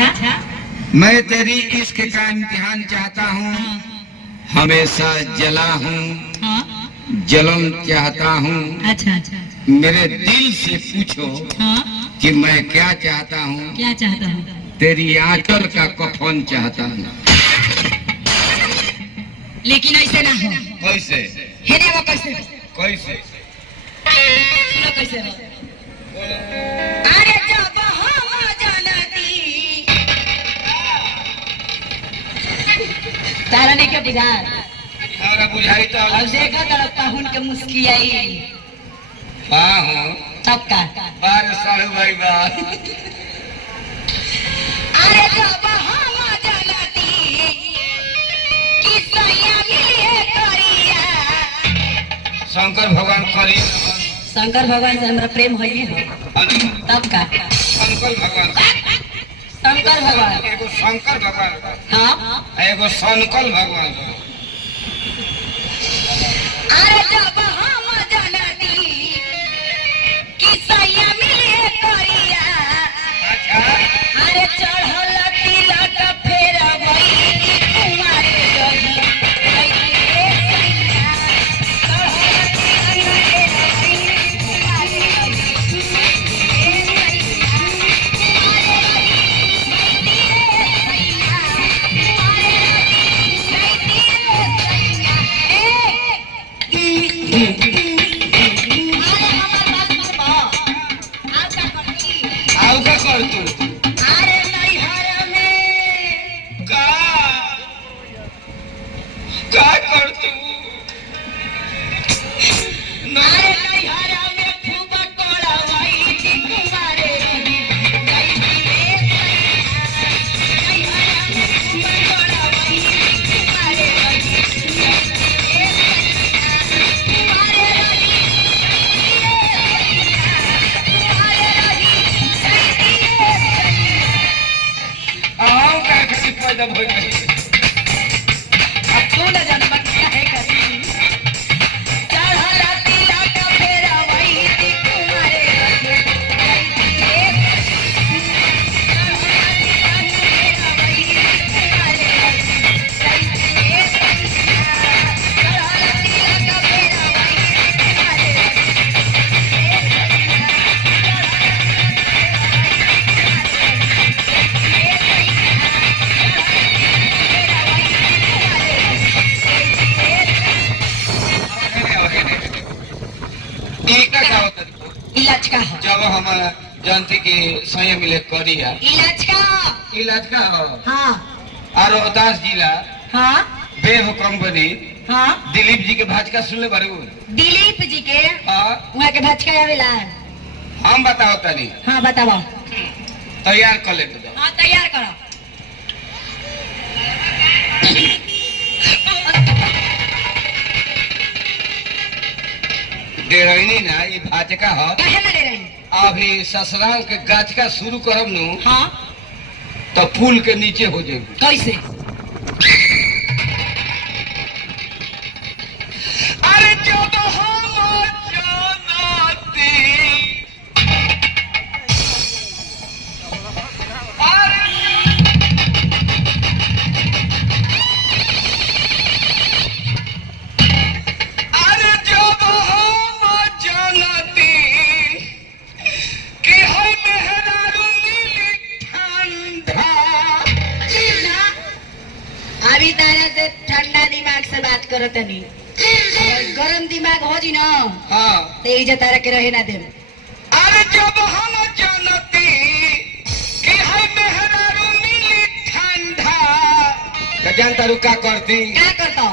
अच्छा मैं तेरी इश्क का इम्तिहान चाहता हूँ, हमेशा जला हूँ, हाँ जलन चाहता हूँ। अच्छा अच्छा मेरे दिल से पूछो हाँ कि मैं क्या चाहता हूँ। क्या चाहता हूँ? तेरी आंचल का कफन चाहता हूँ। लेकिन ऐसे ना हो। कैसे हेने वो कैसे कैसे सुनो कैसे हो? अरे जब हम जानती तारा ने क्या बुझा अरे बुझाई तो अब देखा तड़पता हूं के मुस्की आई हाँ हूँ तब का बार साढ़ू भाई बात। अरे जब हम जानती कि सैया मिले करिया शंकर भगवान करी शंकर भगवान से हमरा प्रेम होइए हो तब का शंकर भगवान शंकर भगवान एगो शंकर भगवान हाँ एगो शंकर भगवान। अरे जब हम जानती कि सैया मिले करिया अरे चढ़ल तिलक फेर भई कुमारे रही आओ का कर तू अरे नैहर में का कर तू अरे नैहर में खूब करवाई थी कुमारे रही गई रे नैहर में खूब करवाई थी कुमारे रही कुमारे रही आओ का खाली पैदा भइल रही। अब तू न जानबा क्या है करी चढ़ल तिलक फेर वही थी कुमारे रही का होता इलाज का हो जब हम जानती कि स्वयं मिले करिया इलाज का इलाज का हो हाँ और रोहतास जिला हाँ बेव कंपनी हाँ दिलीप जी के भाजका सुनले बारू। दिलीप जी के हाँ वहाँ के भचका आवेला हम बताओ तनी हाँ बताओ तैयार कर ले तो हाँ तैयार करो डेरैनी ना ये भाजका हो कहे ना ले रही अभी ससुराल के गाछ का शुरू करब नु हाँ तो पुल के नीचे हो जाएगी। कैसे अरे जब हम जानती अरे जब हम जानती कि हम मेहरारू मिली ठंडा। अभी तारा से ठंडा दिमाग से बात करो तनी गरम दिमाग हो जी ना हाँ तो इज्जत तारा के रहे ना दे अरे जब हम जानती कि हम मेहरारू मिली ठंडा तो जानता रू का करती क्या करता